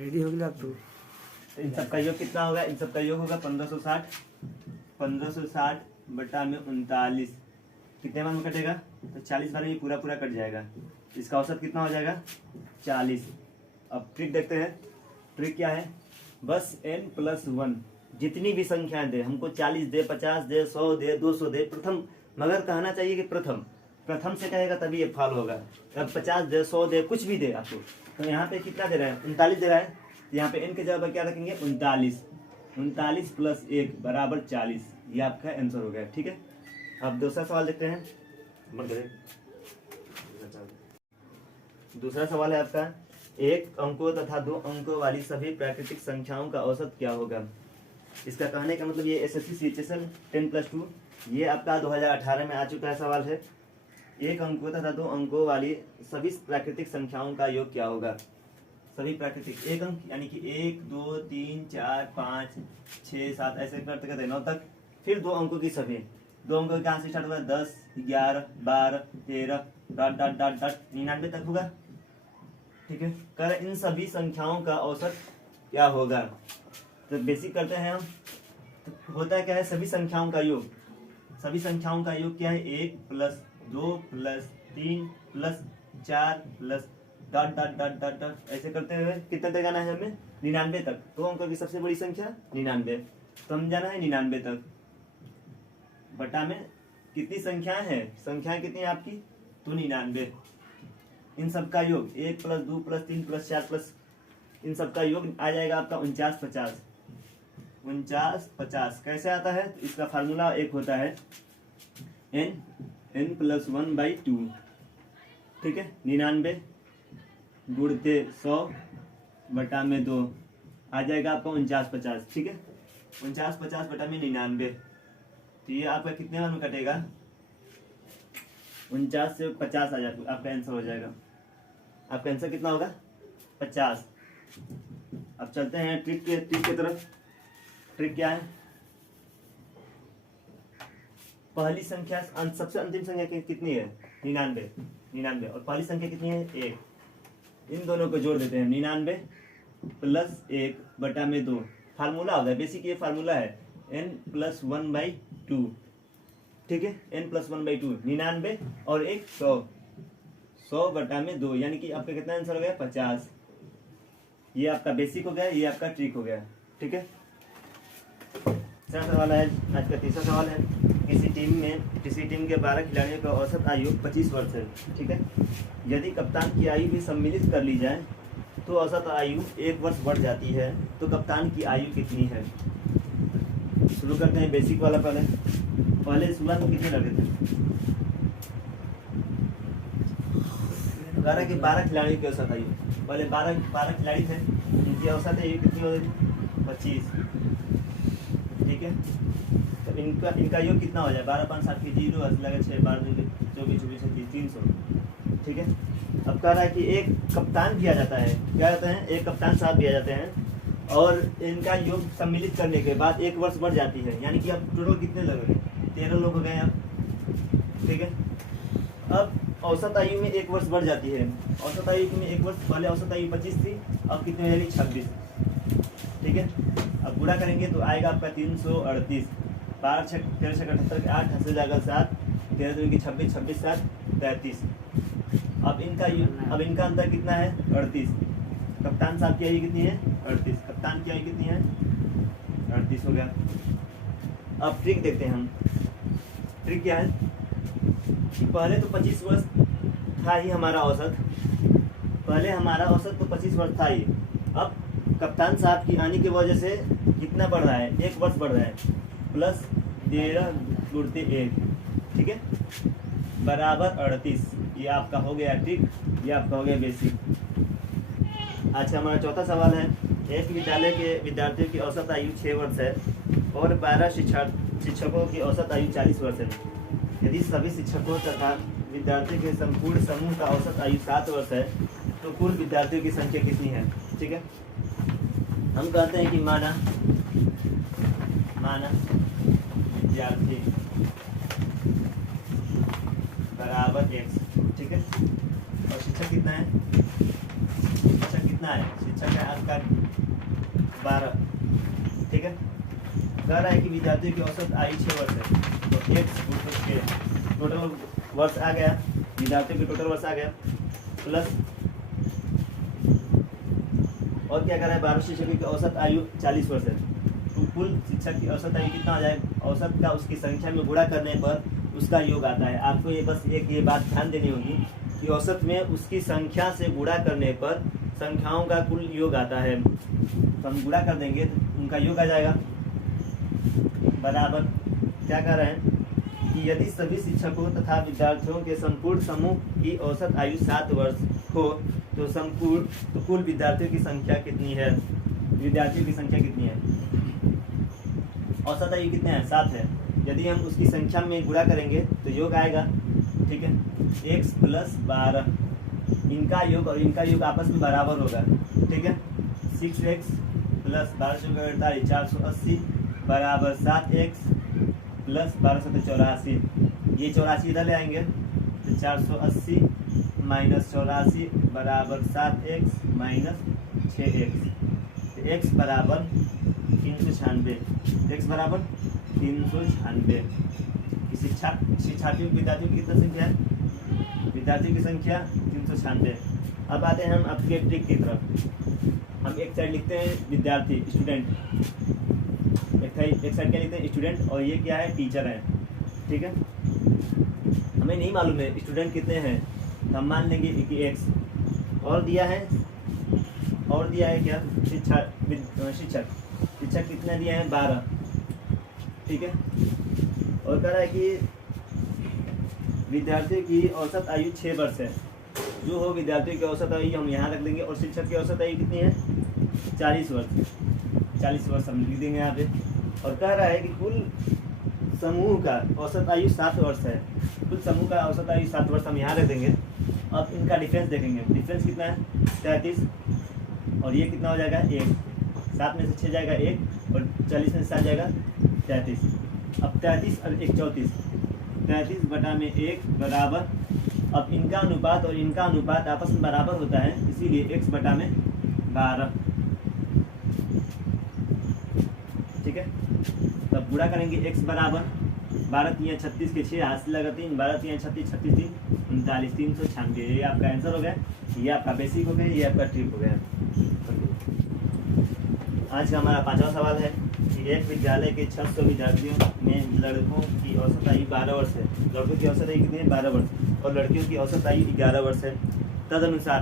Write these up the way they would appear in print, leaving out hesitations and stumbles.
Ready हो गया आप तो। इन सब का योग कितना होगा? इन सब का योग होगा 1560। 1560 बटा में 39 कितने बार में कटेगा? तो 40 बार में ये पूरा पूरा कट जाएगा। इसका औसत कितना हो जाएगा? 40। अब ट्रिक देखते हैं। ट्रिक क्या है? बस n+1 जितनी भी संख्याएं दे, हमको 40 दे, 50 दे, 100 दे, 200 दे, प्रथम मगर कहना चाहिए कि प्रथम से कहेगा तभी ये फॉलो होगा। अब 50 दे, 100 दे, कुछ भी दे आपको, तो यहाँ पे कितना दे रहा है? 39 दे रहा है। यहाँ पे n के जगह पर क्या रखेंगे? 39। 39 + 1 = 40। ये आपका आंसर हो गया। ठीक है, अब दूसरा सवाल देखते हैं। दूसरा सवाल है आपका, 1 अंकों तथा 2 अंकों वाली सभी प्राकृतिक संख्याओं का औसत क्या होगा? इसका कहने का मतलब ये एसएससी सीएचएसएल 10+2 ये आपका 2018 में आ चुका है सवाल है। 1 अंकों तथा 2 अंकों वाली सभी प्राकृतिक संख्याओं का योग क्या होगा? सभी प्राकृतिक 1 अंक यानी कि 1 2 3 4 5 6 7 ऐसे करते करते 9 तक, फिर 2 अंकों की सभी 2 अंकों कहाँ से स्टार्ट होगा? 10 11 12 13 डॉट डॉट डॉट डॉट 99 तक होगा। ठीक है, कर इन सभी संख्याओं का औसत क्या होगा? तो बेसिक करते हैं हम। तो होता क्या है? सभी संख्याओं का योग। सभी संख्याओं का योग क्या है? 1 + 2 + 3 + 4 + dot dot dot dot dot ऐसे करते हुए कितने तक आना है हमें? 99 तक। 2 अंकों की सबसे बड़ी संख्या 99, तो हम जाना है 99 तक। बटा में कितनी संख्याएं हैं? संख्याएं कितनी है आपकी? तो 99। इन सब का योग 1 + 2 + 3 + 4 प्लस इन सब का योग आ जाएगा आपका 49 50। 49 कैसे आता है? तो इसका फार्मूला एक होता है n+1/2। ठीक है, 99 गुणते 100 बटा में 2 आ जाएगा आपका 49 ठीक है, 49 बटा में 99। तो ये आपका कितने बार में कटेगा? 49 से 50 आ जाएगा, आपका आंसर हो जाएगा। आपका आंसर कितना होगा? 50। अब चलते हैं ट्रिक की तरफ। ट्रिक क्या है? पहली संख्या सबसे अंतिम संख्या कितनी है? 99 और पहली संख्या कितनी है? 1। इन दोनों को जोड़ देते हैं। 99 + 1 बटा में 2 फार्मूला होगा। बेसिक ये फार्मूला है n+1/2। ठीक है, n+1/2 99 और 1 100 बटा में 2 यानी कि आपका कितना आंसर हो गया? 50। ये आपका बेसिक हो गया, ये आपका ट्रिक हो गया। ठीक है, तीसरा सवाल है आज का। तीसरा सवाल है, किसी टीम के 12 खिलाड़ियों का औसत आयु 25 वर्ष है। ठीक है, यदि कप्तान की आयु भी सम्मिलित कर ली जाए तो औसत आयु 1 वर्ष बढ़ जाती है। तो कप्तान की आयु कितनी है? शुरू करते हैं बेसिक वाला। पहले शुरुआत में कितने लगे थे? 12 खिलाड़ियों की औसत आयु। पहले 12 खिलाड़ी थे, इनकी औसत आयु कितनी हो गई? 25। ठीक है, तो इनका योग कितना हो जाए? 12 5 7 की 0 लगे 6 12 24 24 300। ठीक है, अब कह रहा है कि एक कप्तान दिया जाता है। क्या जाता है? एक कप्तान साहब दिया जाते हैं और इनका योग सम्मिलित करने के बाद 1 वर्ष बढ़ जाती है। यानी कि अब टोटल कितने लोग हैं? 13 लोग हो गए अब। ठीक है, अब औसत आयु में 1 वर्ष बढ़ जाती है। औसत आयु में 1 वर्ष, पहले औसत आयु 25 थी, अब कितनी हो जाएगी? 26। ठीक है, अब पूरा करेंगे तो आएगा आपका 338। 12 6 13 6 78 8 हंस जाएगा 7 13 दूनी की 26 26 7 33। अब इनका अंतर कितना है? 38। कप्तान साहब की आयु कितनी है? 38। कप्तान की आयु कितनी है? 38 हो गया। अब ट्रिक देखते हैं हम। ट्रिक क्या है कि पहले तो 25 वर्ष था ही हमारा औसत। पहले हमारा औसत तो 25 वर्ष था ही। अब कप्तान साहब की आने की वजह से कितना बढ़ रहा है? 1 वर्ष बढ़ रहा है। प्लस 13 गुणते 1। ठीक है, बराबर 38। ये आपका हो गया ट्रिक, ये आपका हो गया बेसिक। आज का हमारा चौथा सवाल है, एक विद्यालय के विद्यार्थियों की औसत आयु 6 वर्ष है और 12 शिक्षकों की औसत आयु 40 वर्ष है। यदि सभी शिक्षकों तथा विद्यार्थियों के संपूर्ण समूह का औसत आयु 7 वर्ष है तो कुल विद्यार्थियों की संख्या कितनी है? ठीक है, हम कहते हैं कि माना विद्यार्थी बराबर x। ठीक है, और शिक्षक कितना है? शिक्षक कितना है? शिक्षक है आपका 12, ठीक है। कह रहा है कि विद्यार्थियों की औसत आयु 6 वर्ष है, तो x गुणित 6 टोटल वर्ष आ गया, विद्यार्थियों के टोटल वर्ष आ गया, प्लस और क्या कर रहा है, 12 शिक्षकों की औसत आयु 40 वर्ष है, तो कुल शिक्षक की औसत आयु कितना हो जाएगा, औसत का उसकी संख्या में गुणा करने पर उसका योग आता है। आपको ये बस एक ये बात ध्यान देनी होगी कि औसत में उसकी संख्या से गुणा करने पर संख्याओं का कुल योग आता है, तो हम गुणा कर देंगे तो उनका योग आ जाएगा, बराबर क्या कर रहे हैं कि यदि सभी शिक्षकों तथा विद्यार्थियों के संपूर्ण समूह की औसत आयु 7 वर्ष हो तो कुल विद्यार्थियों की संख्या कितनी है, विद्यार्थियों की संख्या कितनी है, औसत आयु कितने हैं, 7 है। यदि हम उसकी संख्या में गुणा करेंगे तो योग आएगा, ठीक है, x + 12, इनका योग और इनका योग आपस में बराबर होगा, ठीक है। 6x + 12 480 बराबर 7x + 12 84, ये 84 इधर ले आएंगे तो 480 - 84 बराबर 7x - 6x, तो x बराबर 396, x बराबर 396। शिक्षार्थियों विद्यार्थियों की कितना संख्या है, विद्यार्थियों की संख्या 396। अब आते हैं हम आपके ट्रिक की तरफ। हम एक साइड लिखते हैं विद्यार्थी स्टूडेंट, एक साइड क्या लिखते हैं स्टूडेंट, और ये क्या है टीचर है, ठीक है। हमें नहीं मालूम है स्टूडेंट कितने हैं, तो हम मान लेंगे कि x, और दिया है क्या शिक्षक कितने दिए हैं 12, ठीक है। और कह रहा है कि विद्यार्थियों की औसत आयु 6 वर्ष है, जो हो विद्यार्थियों की औसत आयु हम यहाँ रख देंगे, और शिक्षक की औसत आयु कितनी है 40 वर्ष हम लिख देंगे यहाँ पे। और कह रहा है कि कुल समूह का औसत आयु 7 वर्ष है, कुल समूह का औसत आयु 7 वर्ष हम यहाँ रख देंगे। अब इनका डिफरेंस देखेंगे, डिफरेंस कितना है 33, और ये कितना हो जाएगा 1, 7 में से 6 जाएगा 1, और 40 में से 7 जाएगा 33। अब 33 और 1 34, 33/1 बराबर, अब इनका अनुपात और इनका अनुपात आपस में बराबर होता है, इसीलिए x/12, ठीक है। तब पूरा करेंगे x बराबर 12 3 36 के 6 हाथ से लगा 3, 12 3 36 36 3 39, 396, ये आपका आंसर हो गया, ये आपका बेसिक हो गया, ये आपका ट्रिक हो गया। आज का हमारा 5वां सवाल है कि एक विद्यालय के 600 विद्यार्थियों में लड़कों की औसत आयु 12 वर्ष है, लड़कों की औसत आयु कितनी है 12 वर्ष, और लड़कियों की औसत आयु 11 वर्ष है। तदनुसार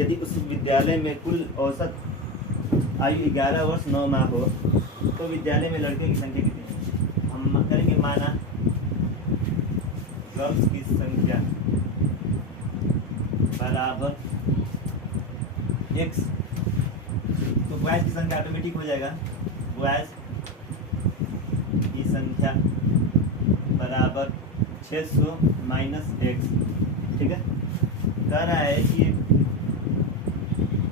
यदि उस विद्यालय में कुल औसत आयु 11 वर्ष 9 माह हो तो विद्यालय में लड़कियों की संख्या कितनी है। हम करेंगे माना गर्ल्स की संख्या बराबर x, तो बॉयज की संख्या ऑटोमेटिक हो जाएगा, बॉयज की संख्या बराबर 600 - x, ठीक है। कह रहा है कि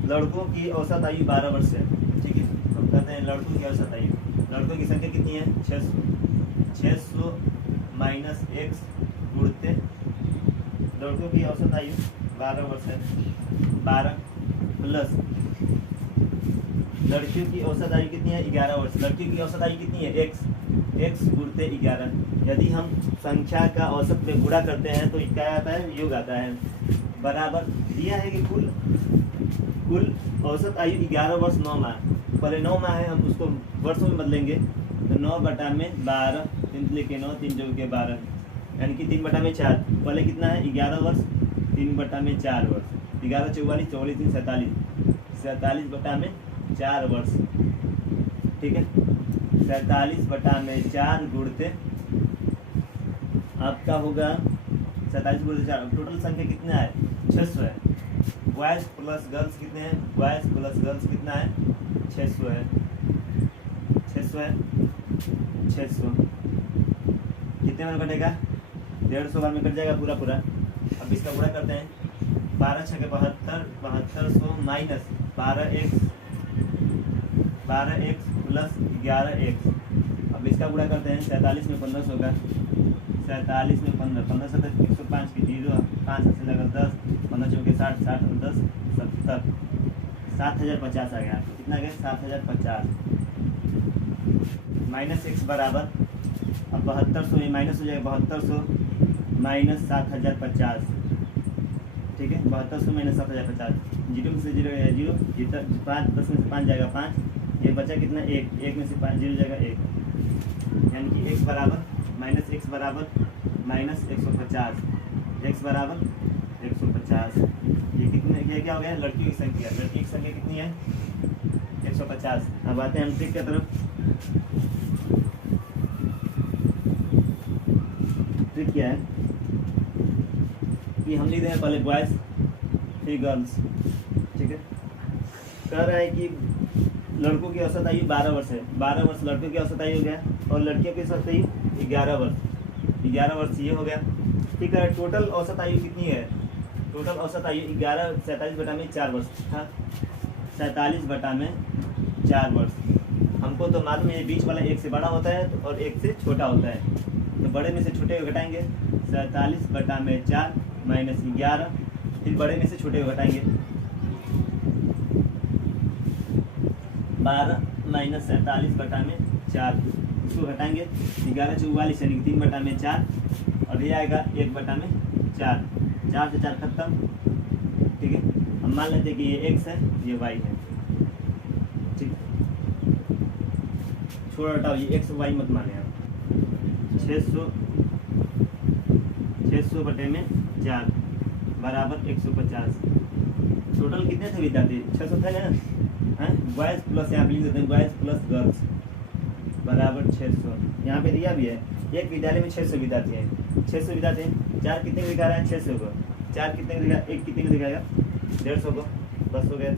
लड़कों की औसत आयु 12 वर्ष है, ठीक है। हम कहते हैं लड़कों की औसत आयु, लड़कों की संख्या कितनी है 600 - x गुणते लड़कों की औसत आयु 12 वर्ष है, 12 प्लस लड़कियों की औसत आयु कितनी है 11 वर्ष, लड़कियों की औसत आयु कितनी है x गुणते 11। यदि हम संख्या का औसत में गुणा करते हैं तो क्या आता है, योग आता है, बराबर दिया है कि कुल औसत आयु 11 वर्ष 9 माह, पहले 9 माह है, हम उसको वर्षों में बदलेंगे तो 9/12, 3 लिखे 9 3 के 12, यानी कि 3/4, पहले कितना है 11 वर्ष, 3/4 वर्ष, 11 44 44 3 47, 47/4 वर्ष, ठीक है। 47/4 गुणते आपका होगा 47 × 4, टोटल संख्या कितना है 600 है। बॉयज प्लस गर्ल्स कितने हैं, बॉयज प्लस गर्ल्स कितना है 600 है, 600 कितने में कटेगा 150 बार में कट जाएगा पूरा। अब इसका पूरा करते हैं, 12 × 72 7200 माइनस 12x प्लस 11x। अब इसका पूरा करते हैं, 47 में 15 होगा, 47 में 15 15 से 105 की 0, 5 से लगा 10, 15 चौके 60 60 और 10 70 7050 आ गया। कितना गया? 7050 माइनस x बराबर, अब 7200 में माइनस हो जाएगा, 7200 माइनस 7050, ठीक है। 7200 माइनस 7050, जीरो में से जीरो गया जीरो, जितना 5 10 में से 5 जाएगा 5, ये बचा कितना? 1, 1 में से 5 जीरो जाएगा 1, यानी कि x बराबर माइनस x बराबर माइनस 150, x बराबर 150। ये कितने, ये क्या हो गया? लड़कियों की संख्या, लड़की की संख्या कितनी है? 150। अब आते हैं हम ट्रिक की तरफ। ट्रिक क्या है कि हम लिख देंगे पहले बॉयज़ फिर गर्ल्स, ठीक है। कह रहा है कि लड़कों की औसत आयु 12 वर्ष है, 12 वर्ष लड़कों की औसत आयु हो गया, और लड़कियों की औसत आयु 11 वर्ष, 11 वर्ष ये हो गया, ठीक है। टोटल औसत आयु कितनी है? टोटल औसत आयु 11, 47 बटा में 4 वर्ष था, 47 बटा में 4 वर्ष। हमको तो मालूम है बीच वाला 1 से बड़ा होता है और 1 से छोटा होता है, तो बड़े में से छोटे को घटाएंगे, 47 बटा में 4 माइनस 11, फिर बड़े में से छोटे को घटाएंगे, 12 माइनस 47 बटा में 4, इसको घटाएंगे, 11 44 यानी 3 बटा में 4, और ये आएगा 1 बटा में 4, 4 से 4 खत्म, ठीक है। हम मान लेते हैं कि ये x है, ये y है, ठीक। छोड़ा हटाओ, ये x y मत माने आप। 600 बटे में 4 बराबर 150। टोटल कितने थे विद्यार्थी? 600 थे ना, हैं? बॉयज़ प्लस, यहाँ पे लिख देते हैं बॉयज़ प्लस गर्ल्स बराबर 600। यहाँ पे दिया भी है, एक विद्यालय में 600 विद्यार्थी हैं, 600 विद्यार्थी हैं। 4 कितने को दिखा रहा है? 600 को। 4 कितने को दिखा, 1 कितने को दिखाएगा? 150 को, बस हो गया।